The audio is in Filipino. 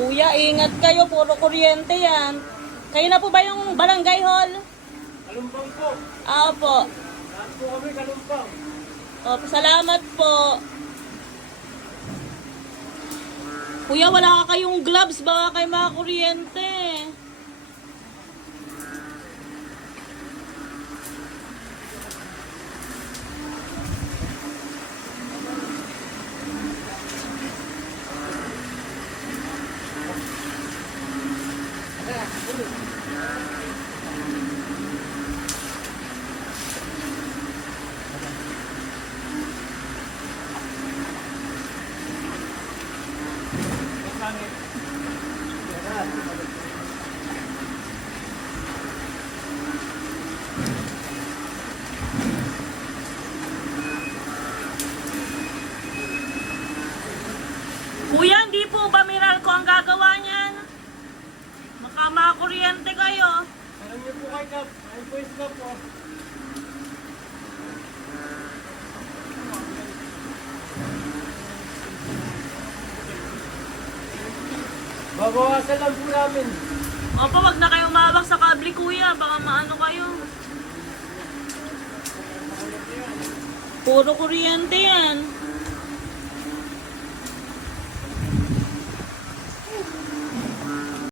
Kuya, ingat kayo. Puro kuryente yan. Kayo na po ba yung barangay hall? Kalumpang po. Opo. Lahat po kami kalumpang. Opo, salamat po. Kuya, wala ka kayong gloves. Baka kayo mga kuryente. Kuya, hindi po ba Meralco ang gagawa niyan? Baka mga kuryente kayo. Alam niyo po kay Kap. Ay po is Kap po. Babawasan lang po namin. Opo, wag na kayo umawak sa kable, kuya. Baka maano kayo. Puro kuryente yan.